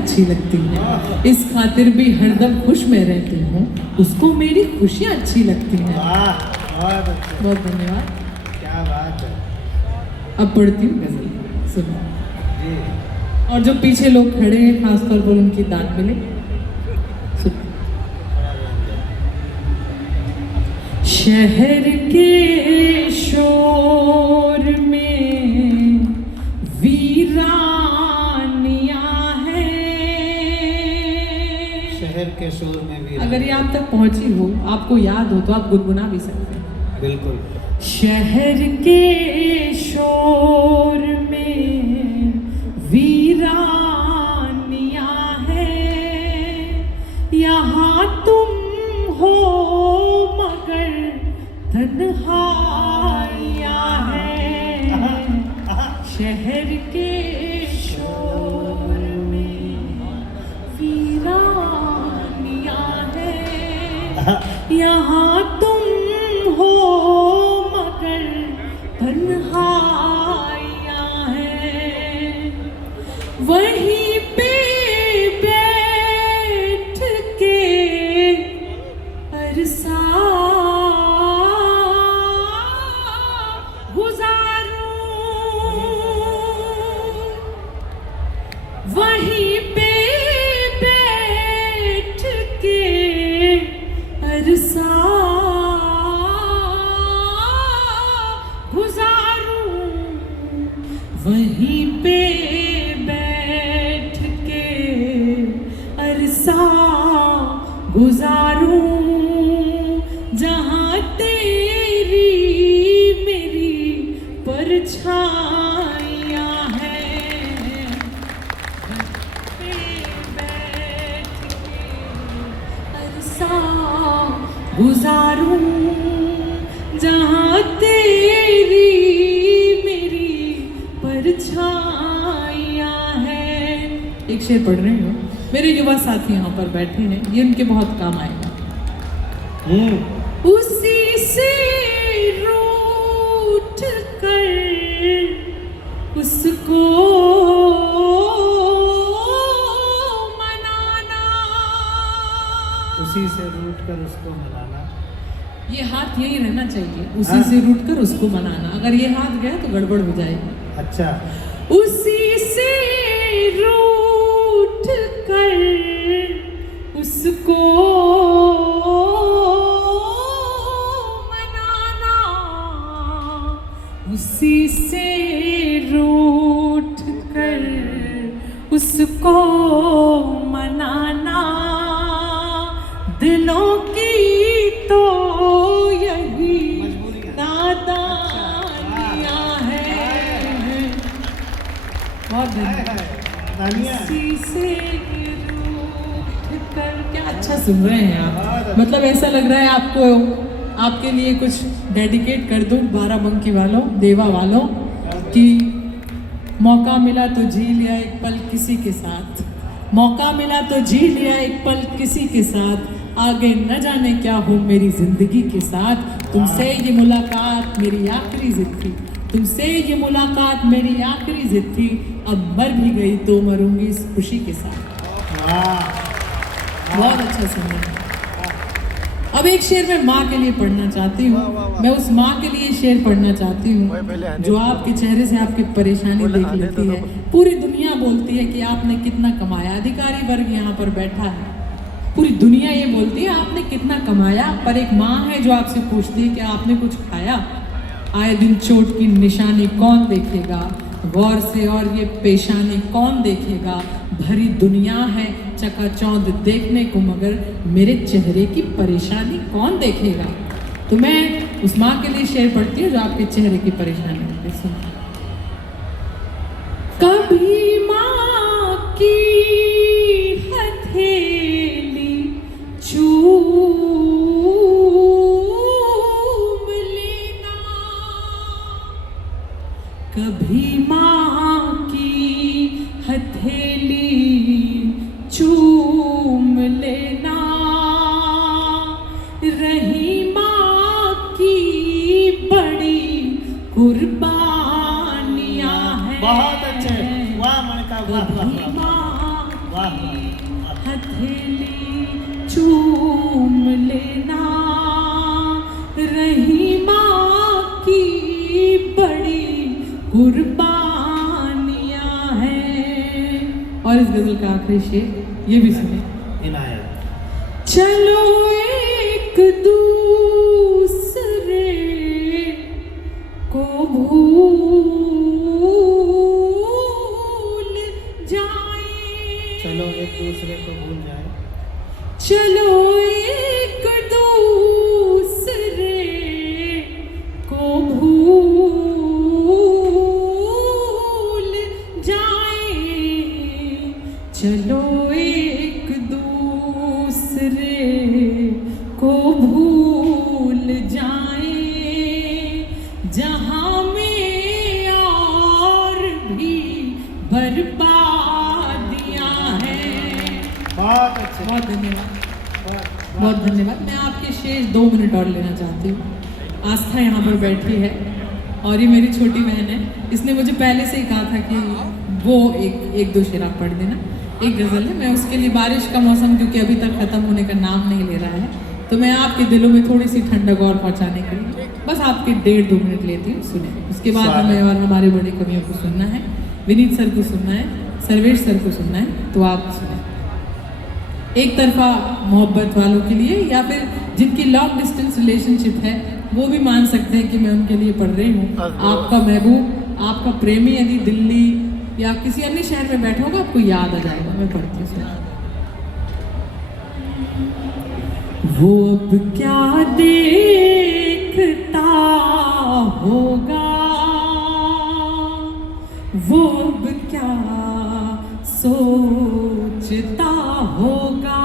अच्छी लगती हैं, इस खातिर भी हरदम खुश में रहती हूँ, उसको मेरी खुशियाँ अच्छी लगती हैं। बहुत धन्यवाद। क्या बात है। अब पढ़ती हूँ गजल, सुनो। और जो पीछे लोग खड़े हैं खासतौर पर उनकी दाद मिले। सुनो। शहर के शोर में वीरानियां हैं। शहर के शोर में भी अगर ये आप तक पहुंची हो, आपको याद हो तो आप गुनगुना भी सकते हैं। बिल्कुल। शहर के शोर में वीरानियां हैं, यहाँ तुम हो मगर तन्हाइयां हैं। शहर के शोर में वीरानियां हैं, यहाँ तुम हो मगर तन्हाइयां हैं। वहीं पे बैठ के अरसा गुजारूं, वहीं पे बैठ के अरसा गुजारूं, वहीं पे बैठ के अरसा गुजारूं, जहाँ तेरी मेरी परछाइयाँ हैं। पे बैठ के अरसा गुजारूं, जहाँ तेरी मेरी परछाइयाँ हैं। एक शेर पढ़ रही हूँ, मेरे युवा साथी यहाँ पर बैठे हैं, ये उनके बहुत काम आएगा। उसी से रूठ कर उसको मनाना, उसी से रूठ कर उसको मनाना। ये हाथ यही रहना चाहिए, उसी से रूठ कर उसको मनाना। अगर ये हाथ गया तो गड़बड़ हो जाएगी। अच्छा। उसी से रूठ कर उसको मनाना, उसी से रूठ कर उसको मनाना, दिलों की तो यही नादानियां हैं। बहुत धन्यवाद। उसी से रूठ कर, क्या अच्छा सुन रहे हैं आप, मतलब ऐसा लग रहा है आपको आपके लिए कुछ डेडिकेट कर दूं बाराबंकी वालों, देवा वालों, कि मौका मिला तो जी लिया एक पल किसी के साथ, मौका मिला तो जी लिया एक पल किसी के साथ, आगे न जाने क्या हो मेरी जिंदगी के साथ। तुमसे ये मुलाकात मेरी आखिरी जिद थी, तुमसे ये मुलाकात मेरी आखिरी जिद थी, अब मर भी गई तो मरूंगी इस खुशी के साथ। बहुत अच्छा सुना। अब एक शेर मैं माँ के लिए पढ़ना चाहती हूँ। मैं उस माँ के लिए शेर पढ़ना चाहती हूँ जो आपके चेहरे से आपकी परेशानी देख लेती है। पूरी दुनिया बोलती है कि आपने कितना कमाया, अधिकारी वर्ग यहाँ पर बैठा है, पूरी दुनिया ये बोलती है आपने कितना कमाया, पर एक माँ है जो आपसे पूछती है कि आपने कुछ खाया। आए दिन चोट की निशानी कौन देखेगा, गौर से और ये पेशानी कौन देखेगा, भरी दुनिया है चकाचौंध देखने को मगर मेरे चेहरे की परेशानी कौन देखेगा। तो मैं उस माँ के लिए शेर पढ़ती हूँ जो आपके चेहरे की परेशानी है। सुनो। कभी माँ की हथेली चूम लेना, कभी माँ की हथेली चूम लेना, रही माँ की बड़ी कुर्बानियाँ हैं। बहुत अच्छे, वाह मन का वाह वाह। माँ वाह हथेली चूम लेना, रही माँ की बड़ी कुर्बानियाँ हैं। और इस गजल का आखिरी शेर ये भी सुने। इनायत। चलो एक दूसरे को भूल जाए, चलो एक दूसरे को भूल जाए, चलो एक दूसरे को भूल जाए, चलो एक दूसरे को भूल जाए, जहाँ में और भी बर्बादियाँ हैं। बहुत अच्छे, बहुत धन्यवाद, बहुत बहुत धन्यवाद। मैं आपके शेष 2 मिनट और लेना चाहती हूँ। आस्था यहाँ पर बैठी है और ये मेरी छोटी बहन है। इसने मुझे पहले से ही कहा था कि वो एक दो शेर आप पढ़ देना। एक गज़ल है, मैं उसके लिए, बारिश का मौसम क्योंकि अभी तक ख़त्म होने का नाम नहीं ले रहा है, तो मैं आपके दिलों में थोड़ी सी ठंडक और पहुँचाने के लिए बस आपके 1.5-2 मिनट लेती हूँ, सुने। उसके बाद हमें और हमारे बड़े कवियों को सुनना है, विनीत सर को सुनना है, सर्वेश सर को सुनना है, तो आप सुने। एक तरफा मोहब्बत वालों के लिए या फिर जिनकी लॉन्ग डिस्टेंस रिलेशनशिप है वो भी मान सकते हैं कि मैं उनके लिए पढ़ रही हूँ। आपका महबूब, आपका प्रेमी यदि दिल्ली या किसी अन्य शहर में बैठा होगा आपको याद आ जाएगा। मैं पढ़ती हूँ। वो अब क्या देखता होगा, वो अब क्या सोचता होगा,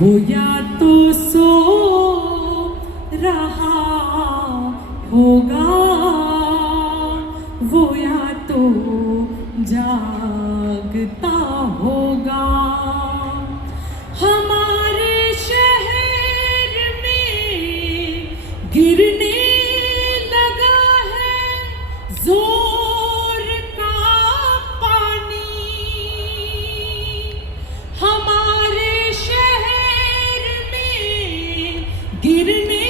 वो या तो सो रहा होगा, वो या तो जागता होगा। हमारे शहर में गिरने लगा है जोर का पानी, हमारे शहर में गिरने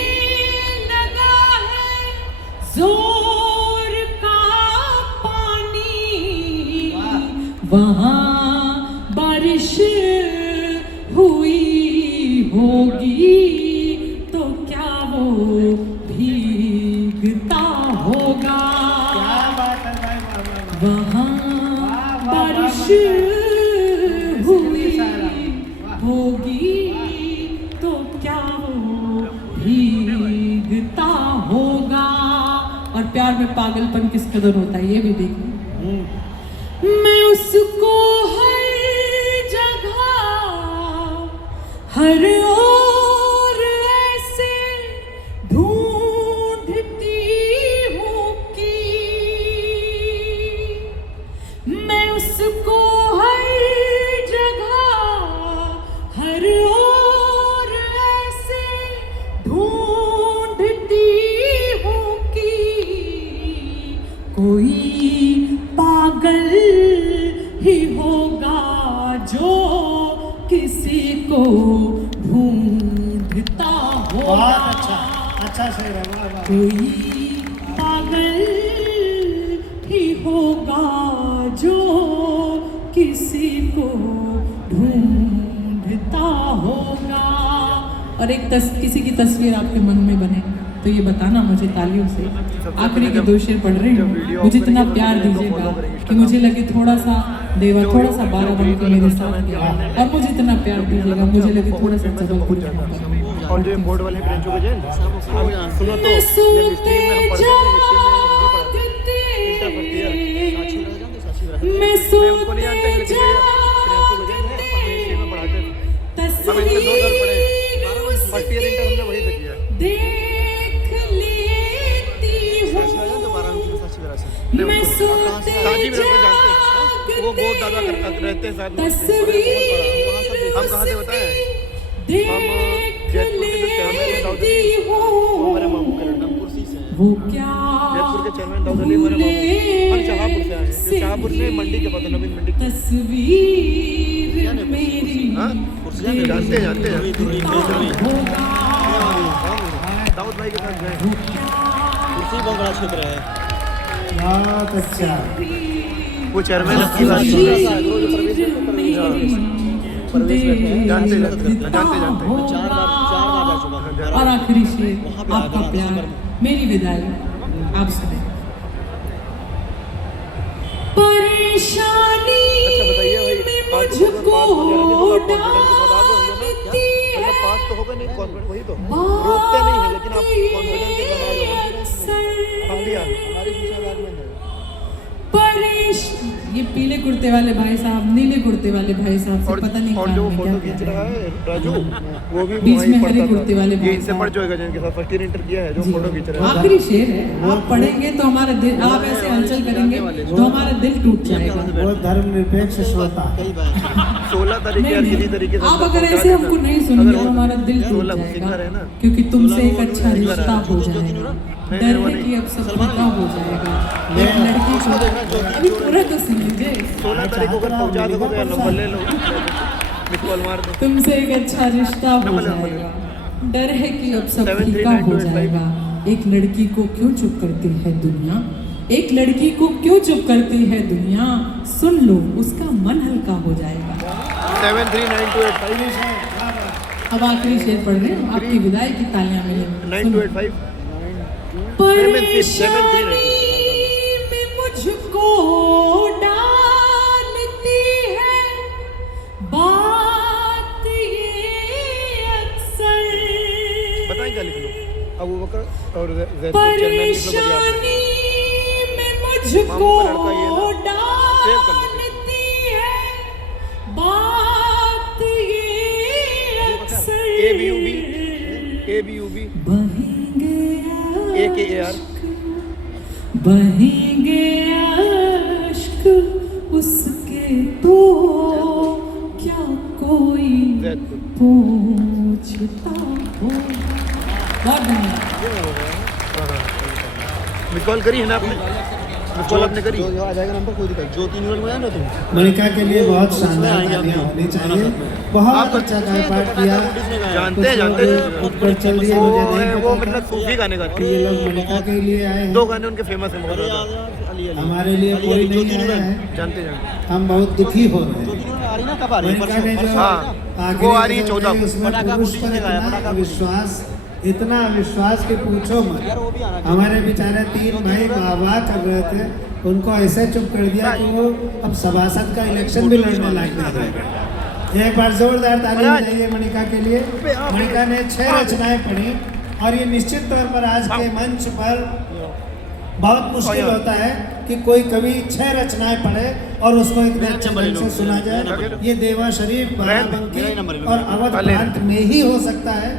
लगा है जोर का पानी। वहाँ बारिश हुई होगी तो क्या वो भीगता होगा। क्या बात है भाई, वाह वाह वाह। वहाँ बारिश हुई होगी तो क्या वो भीगता होगा। और प्यार में पागलपन किस कदर होता है ये भी देखिए। मैं उसको हर जगह हर ओर ऐसे ढूंढती हूँ कि मैं उसको हर जगह हर ओर ऐसे ढूंढती हूँ कि कोई पागल ही होगा जो किसी को ढूंढता होगा। बहुत अच्छा, अच्छा शेर है, वाह वाह। कोई पागल ही होगा जो किसी को ढूंढता होगा। और एक किसी की तस्वीर आपके मन में बने तो ये बताना मुझे तालियों से। आखिरी के 2 शेर पढ़ रही हूँ, मुझे इतना प्यार दीजिएगा कि मुझे लगे थोड़ा सा देवा, थोड़ा सा बाराबंकी मेरे साथ गया, और मुझे इतना प्यार दीजिएगा मुझे लगे थोड़ा सा जबलपुर जाना। और जो बोर्ड वाले ब्रांचों को जाए सुनो तो मैं सोते मैं सोते देख लेती हूँ, मैं सोते वो बहुत ज्यादा रहते हैं साथ में। हम कहाँ से बताएं? हम जयपुर के जो शहर में लेती हूँ, वो हमारे मामू के लड़का कुर्सी से वो क्या जयपुर के चेयरमैन दाऊद अली हमारे मामू हम शाहपुर से आए हैं। जो शाहपुर से मंडी के पास है, नवीन मंडी की। तस्वीर मेरी हाँ जानते जानते होगा दाऊद भाई के साथ गए। कुर्सी बहुत बड़ा क्षेत्र है। बहुत अच्छा। वो चेयरमैन की बात जानते जानते जानते चार बार जा चुका हूँ। और आखिरी शेर आपका प्यार मेरी विदाई आप सुने। परेशानी अच्छा बताइए में भाई मुझको डालती है पास तो होगा नहीं कॉन्फिडेंस वही तो रोकते नहीं है लेकिन आप कॉन्फिडेंस के बना रहे हो। हम भी आ गए। हमारी शिक्षागार में है ये पीले कुर्ते वाले भाई साहब नीले कुर्ते वाले भाई साहब से पता नहीं और कान जो में फोटो क्या खींच क्या रहा है। है राजू वो भी बीच वहीं में पढ़ता हरे था। कुर्ते वाले ये भाई इनसे साहब। पढ़ जो है जिनके साथ फर्स्ट ईयर इंटर किया है जो जी। फोटो खींच रहा है। आखिरी शेर है आप पढ़ेंगे तो हमारा दिल आप ऐसे हलचल करेंगे तो हमारा दिल टूट जाएगा। वो धर्मनिरपेक्ष श्रोता। कई बार 16 तारीख या किसी तरीके से आप अगर ऐसे हमको नहीं सुनेंगे तो हमारा दिल टूट 16 सिंगर है जाएगा ना क्योंकि तुमसे एक अच्छा रिश्ता हो जाएगा। डर है कि अब सब फीका हो जाएगा। एक लड़की को अभी पूरा तो सुन लीजिए। 16 तारीख को अगर पहुंचा दोगे तो नंबर ले लो मिस कॉल मार दो। तुमसे एक अच्छा रिश्ता हो जाएगा। डर है कि अब सब फीका हो जाएगा। एक लड़की को क्यों चुप करती है दुनिया, एक लड़की को क्यों चुप करती है दुनिया, सुन लो उसका मन हल्का हो जाएगा। 739285 अब आखिरी शेर पढ़ रहे हैं आपकी विदाई की तालियां मिलेंगी। 9285 परेशानी में मुझको डालती है बात ये अक्सर। बताएं क्या लिख लो अबू बकर और जैतून चेयरमैन लिख लो बढ़िया परेशानी में मुझको मामू का लड़का ये ना, सेव कर लीजिए। डालती है बात ये अक्सर। ABUB बहेंगे AKAR बहेंगे अश्क उसके तो क्या कोई जैतून। पूछता हो। बहुत धन्यवाद। मिस कॉल करी है ना आपने मिस कॉल आपने करी। जो आ जाएगा नंबर कोई दिक्कत ज्योति न्यूरल में है ना तुम मनिका के लिए बहुत शानदार तालियां होनी चाहिए। बहुत अच्छा गाय पाठ किया। जानते हैं जानते हैं ऊपर चल दिए मुझे नहीं वो पता मतलब था सूफी गाने गाते कि ये हैं। लोग मनिका के लिए आए हैं। 2 गाने उनके फेमस हैं बहुत ज्यादा। अली अली हमारे लिए कोई नहीं आया है। जानते जानते हम बहुत दुखी हो रहे हैं। ज्योति न्यूरल आ रही ना कब आ रही है मनिका ने जो हाँ, आखिरी वो आ रही है गजल 14 गाई, उसमें पटाखा पुरुष पुलिस पर ने गाया, इतना पटाखा पुलिस। विश्वास इतना विश्वास कि पूछो यार वो मत। भी आना हमारे बेचारे 3 भाई वाह कर रहे थे, उनको ऐसे चुप कर दिया कि वो अब सभासद का इलेक्शन भी लड़ने लायक नहीं रहे। एक बार जोरदार ताली बजाइए मनिका के लिए। मनिका ने 6 रचनाएं पढ़ी और ये निश्चित तौर पर आज के मंच पर बहुत मुश्किल होता है कि कोई कवि 6 रचनाएं पढ़े और उसको इतने अच्छे ढंग से सुना जाए। ये देवा शरीफ, बाराबंकी और अवध प्रांत में ही हो सकता है।